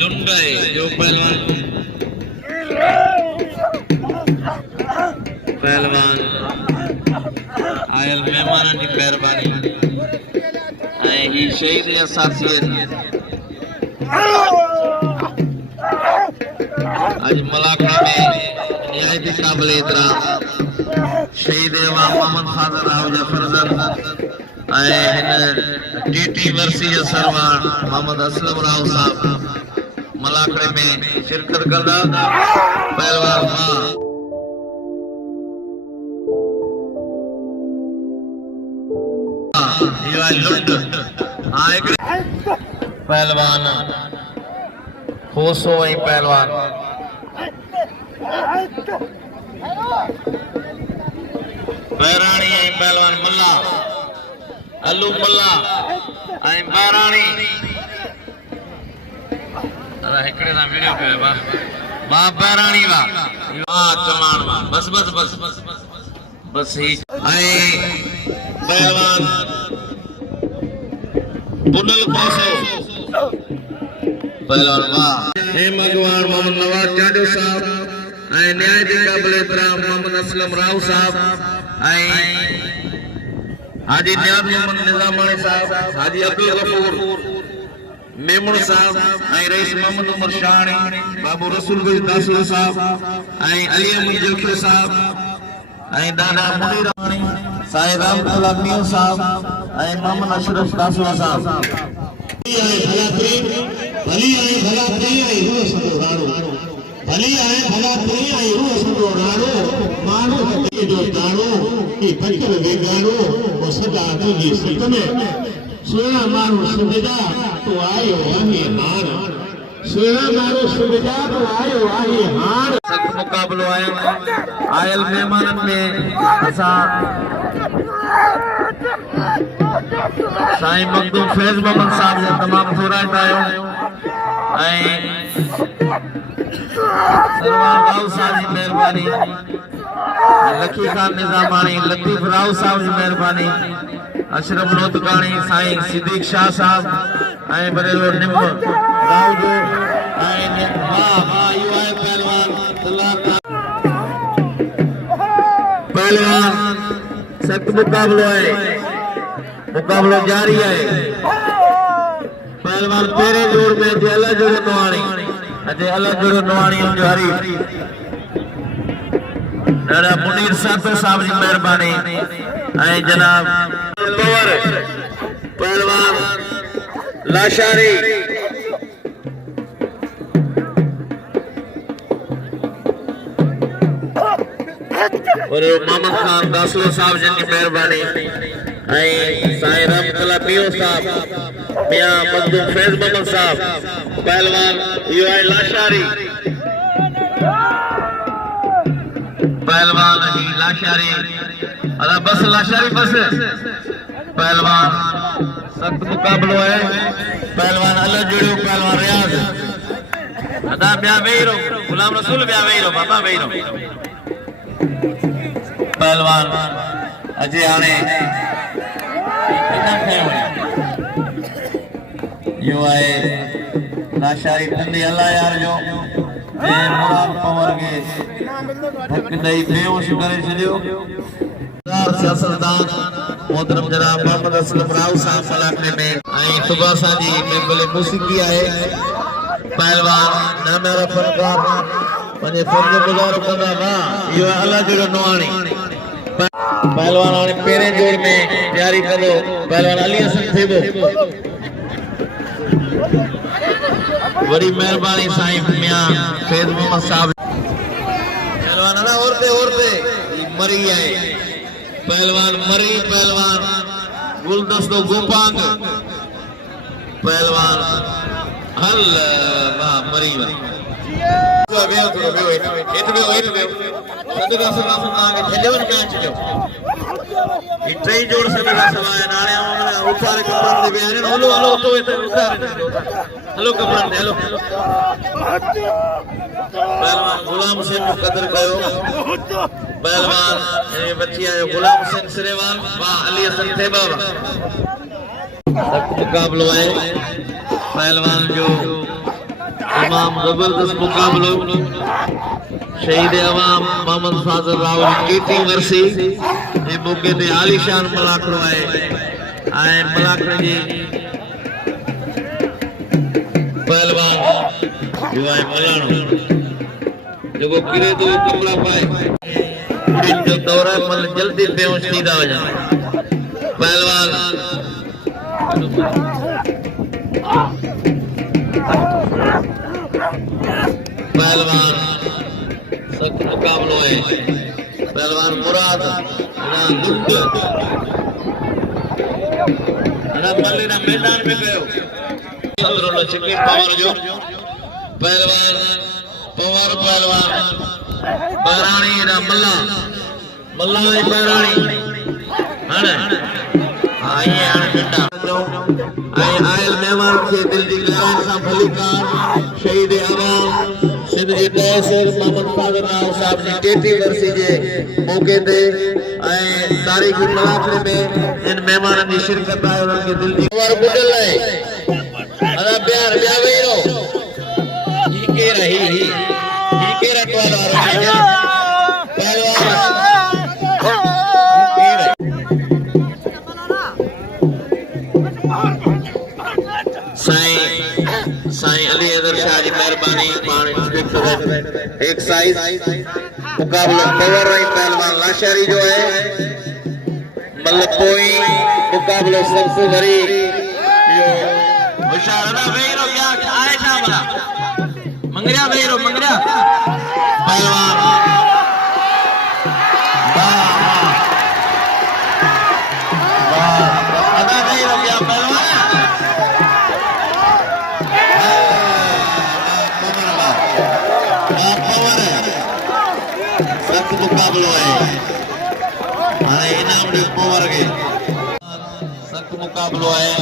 लुंडा है जो पहलवान आयल मेहमान की मेहरबानी ही शहीद या साथियत आज मलाखा में निहायती काबिल एहतराम शहीद मोहम्मद फाजल राव जा फर्जंद टीटी वर्सी जा सरवार मोहम्मद असलम राव साहब मलाखड़े में शिरकत कंदा पहलवान पहलवान खोसो वही पहलवान बैरानी आई पहलवान मल्ला अल्लू मल्ला आई बैरानी अरे एकड़े सा वीडियो पे बा बैरानी वा चलान वा बस बस बस बस बस बस ही आई पहलवान बुनल खोसो पहलवान वाह हे मगवान मोहम्मद नवाज जाडो साहब ऐ न्यायाधीश काबिल एहतराम मोहम्मद असलम राव साहब ऐ हाजी नियाज मोहम्मद निजामानी साहब हाजी अब्दुल गफूर मेमन साहब ऐ रईस मोहम्मद उमर शानी बाबू रसूल भाई दासुल साहब ऐ अली अहमद जलखे साहब ऐ दादा मुनीर रानी साहिब अब्दुल्ला मियां साहब ऐ मोहम्मद अशरफ दासुल साहब भली आए भला प्रिय आई हो सदोरारो भली आए भला प्रिय आई हो सदोरारो मानो के जो दारो की फटल वेगारो वो सदा तुझी सित में सोना मारो सुविधा तो आयो आगे हार सोना मारो सुविधा तो आयो आगे हार सख्त मुकाबलो आयल मेहमानन में असा साईं मखदूम फैज मोहम्मद साहब जे तमाम थोरा आयो सरवार राव साहब जी मेहरबानी लखी खान निजामानी लतीफ राव साहब जी मेहरबानी अशरफ लोतकानी साईं सिद्दीक शाह साहब ऐ बरेलो निम राव जो ऐ वाह वाह यू आए पहलवान सख्त मुकाबलो है मुकाबलो जारी है पहलवान तेरे जोड़ में अल्लाह जोड़े नवाणी अजय अल्लाह जोड़े नवाणी जो हरी दादा मुनीर सातो साहब जी मेहरबानी ऐ जनाब पवर पहलवान लाशारी और मोहम्मद खान दासलो साहब जी की मेहरबानी ऐ साईं रहमतुल्लाह पियो साहब मियां मखदूम फैज मोहम्मद साहब पहलवान यू आई लाशारी पहलवान ही लाशारी अरे बस लाशारी बस पहलवान सख्त मुकाबलो है पहलवान अल्लाह जुड़ो पहलवान रियाज अदा ब्या वेरो गुलाम रसूल ब्या वेरो बाबा वेरो पहलवान अजय आने यो आए नाशारी ठंडी अल्लाह यार जो ए मुराद पवर के धक दई बेहोश करे छलियो सियासतदान मोहतरम जनाब मोहम्मद असलम राव साहब मलाखने में आई सुबह साजी में बोले मौसीकी आए पहलवान ना मेरा फनकार पंजे फर्ज गुजार कंदा वा यो अल्लाह जो नवाणी पहलवान ने पेरे जोड़ में तैयारी करो पहलवान अली हसन थेबो बड़ी मेहरबानी साईं मियां फैज मोहम्मद साहब पहलवान ना औरते मरी आए पहलवान मरी पहलवान गुलदस्तो गोपांग पहलवान हल वाह मरी वाह इट्टे जोड़ सदा सवाए नाले उठारे कपड़न दे बेरे हेलो हेलो तो हेलो कपड़न दे हेलो पहलवान गुलाम हुसैन को कदर कयो पहलवान ये बच्ची आयो गुलाम हुसैन सिरेवाल वाह अली हसन थेबा मुकाबलो है पहलवान जो तमाम जबरदस्त मुकाबलो शहीद अवाम मोहम्मद फाजल रावल केटी वर्सी ये मौके ते आलीशान मलाखड़ो है ऐं मलाखड़ जी पहलवान जो है मलाणो जो किरे तो कपड़ा पाए जो दौरा मल जल्दी बेहोश थी दा वञा पहलवान पहलवान सख्त मुकाबलो है पहलवान मुराद ना दुख ना मल्ले ना मैदान में गयो संद्रो चिकी पावर जो पहलवान पवार पहलवान बहरानी ना मल्ला मल्ला ने बहरानी हाने आई आने बेटा आई आयल मेहमान के दिल दी गजान सा भलीकार शहीद अवाम सिंध जी तहसील मोहम्मद फाजल राव साहब जी 33 वर्षी जे मौके ते ऐं तारीख़ी मलाखड़े में इन मेहमाननि जी शिरकत आहे उन्हनि खे दिल जी वर बुडल आहे अदा प्यार ॿिया वेही रहो ही केर ही टोल वारो पहलवान साईं अली हैदर शाह जी मेहरबानी पाण इंस्पेक्टर एक साइज मुकाबला पवर रही पहलवान लाशारी जो है मल्लपोई मुकाबला सबसे बड़ी यो मुशारदा वेरो क्या आयशा वाला मंगरिया वेरो मंगरिया पहलवान अदा वेरो क्या पहलवान मुकाबलो है हाणे इनाम ॾे पवर के सख्त मुकाबलो है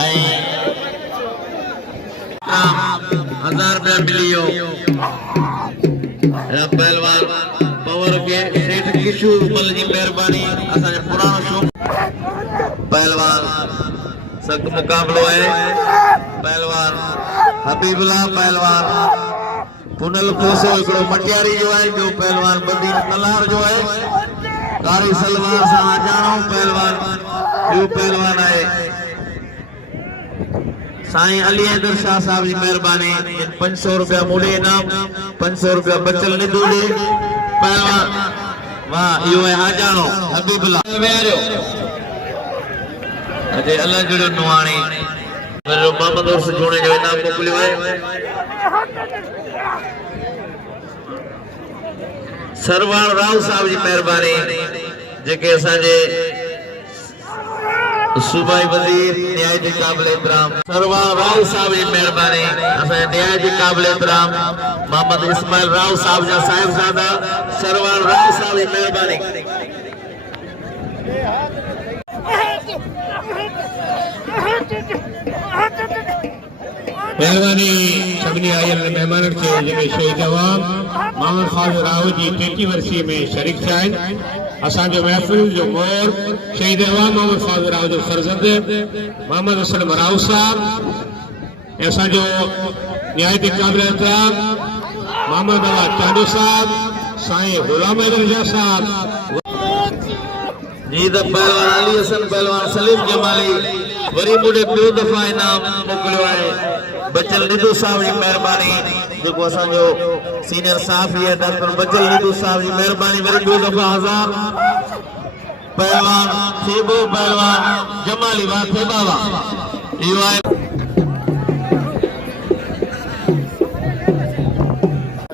ऐं 1000 रुपया मिलियो पहलवान पवर के सेठ किशोर मल जी मेहरबानी असा पुरानो शो पहलवान सख्त मुकाबलो है पहलवान हबीबुल्लाह पहलवान पुनल कोसो एकड़ो मटियारी जो है जो पहलवान बदी कलार जो है कारी सलवार सा जानो पहलवान जो पहलवान है साईं अली हैदर शाह साहब जी मेहरबानी 500 रुपया मूल्य इनाम 500 रुपया बचल निधु दे पहलवान वाह यो है हाजानो हबीबुल्लाह वेरो अजे अल्लाह जड़ो नुआणी मेरे मोहम्मद और से जोड़े जो इनाम मोकलियो है सरवाण राव साहब जी मेहरबानी जेके असांजे सूबाई वजीर न्याय जी काबिल एहतराम सरवाण राव साहब जी मेहरबानी असांजे न्याय जी काबिल एहतराम मोहम्मद इस्माइल राव साहब जा साहिबजादा सरवाण राव साहब जी मेहरबानी मेहरबानी सभिनी आयल मेहमाननि खे जेके शहीद अवाम मोहम्मद फाजल राव जी 33 वर्षी में शरीक थिया आहिनि असांजो महफ़िल जो मोर शहीद अवाम मोहम्मद फाजल राव जो फर्ज़ंद मोहम्मद असलम राव साहब ऐं असांजो निहायती क़ाबिल एहतराम मोहम्मद अला चांडो साहब साईं गुलाम हैदर शाह साहब जी द पहलवान अली हसन पहलवान सलीम जमाली वरी मुझे 2 दफा इनाम मोकलियो है बचल निधु साहब जी मेहरबानी जो असांजो सीनियर साफ़ी है डॉक्टर बचल निधु साहब जी मेहरबानी वरी 2 दफा 1000 पहलवान थेबो पहलवान जमाली वा थेबावा यो है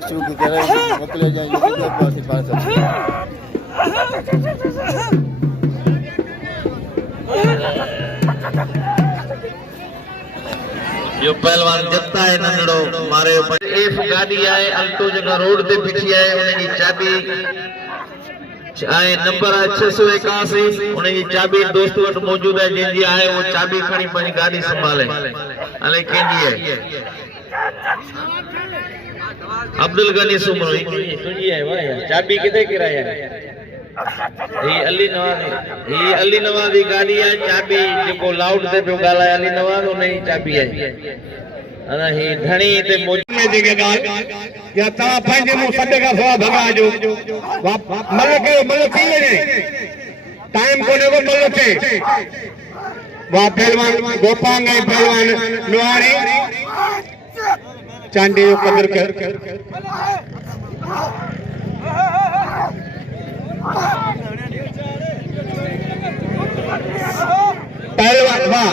चूंकि करे मोकले जाए ये पास पास जो पहलवान जत्ता है नंढड़ो मारे एफ गाड़ी आए अल्टो जगह रोड ते बिठी है उनकी चाबी आए नंबर है 681 उनकी चाबी दोस्त वट मौजूद है जिंजी आए वो चाबी खणी पंहिंजी गाड़ी संभाले अले केंजी है अब्दुल गनी सुमरो तुझी है भाई चाबी किथे किराया है ही अली नवाज़ की गाड़ी है चाबी जो लाउड से पियो गाला अली नवाज़ उन जी चाबी है अना ही धणी ते में जेके गाल या ता पंहिंजे मुंह सॾ खां सवा भॻा जो मल थी वञे टाइम कोन्हे को मल थे वाह पहलवान गोपांग ऐं पहलवान लोहाणी चांडी जो कदर कर पहलवान वाह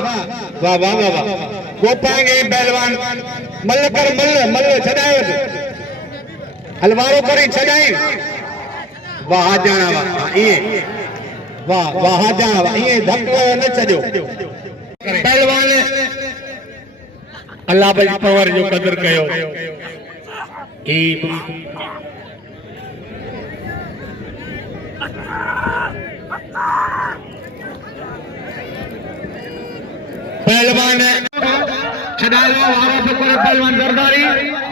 वाह वाह वाह गोपांग ऐं पहलवान मल कर मल छॾायो हलवारो करे छॾाई वाह जाना वाह इएं वाह वाह जाना वाह इएं धक्को न छॾियो पहलवान अल्लाह जी पवर जो कदर कयो ई पहलवान छड़ाया वारा पे करे पहलवान जरदारी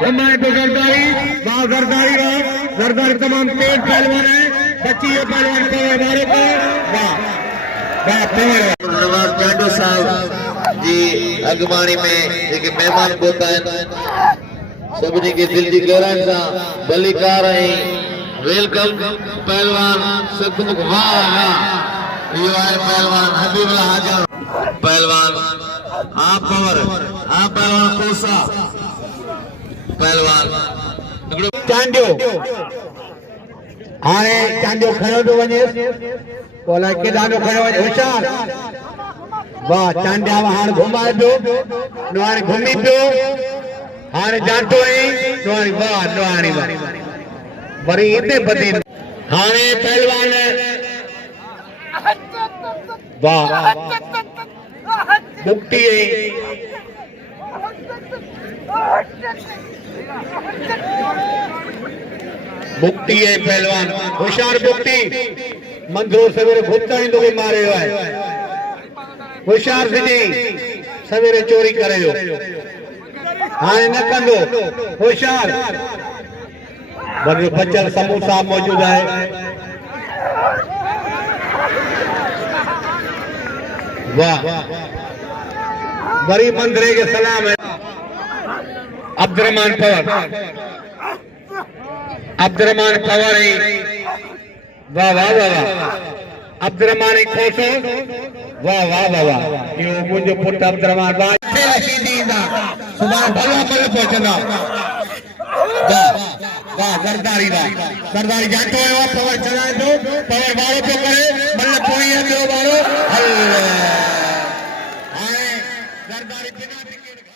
घुमाए तो जरदारी वाह जरदारी वाह जरदारी तमाम तेज पहलवान है बच्ची ये पहलवान को मारे को वाह वाह तेज नवाज़ चांडो साहब जी अगवानी में जेके मेहमान पहुता है सभी के दिल की गहराई से भलीकार वेलकम पहलवान सतमुख वाह वाह ये है पहलवान हबीबुल्लाह हाजर पहलवान आप पहलवान कोसा पहलवान चांडियो हाणे चांडियो खयो तो वने बोला के दानो खयो वने होशियार वाह चांडिया हाणे घुमाए पियो नवाणी घुमी पियो हाणे जाटो आई नवाणी वाह नवाणी वाह वरी इते बदी हाणे पहलवान वाह मुक्ति मुक्ति है पहलवान होशियार मुक्ति मंदरो सवेरे घुटता ही तो मारे है होशियार सिजी सवेरे चोरी करे हाँ न कंदो होशियार वरी बचल समोसा मौजूद है वाह वरी मंदरे के सलाम है अब्दुर्रहमान पवार वाह वाह वाह अब्दुर्रहमान खोसो वाह वाह वाह वाह यो मुझे पुट अब्दुर्रहमान वाह सुबह भला भले पहुंचना वाह वाह सरदारी जाटो है वाह पवार चलाए दो पवार वारो तो करे मतलब कोई है जो वारो हल सरदारी बिना टिकट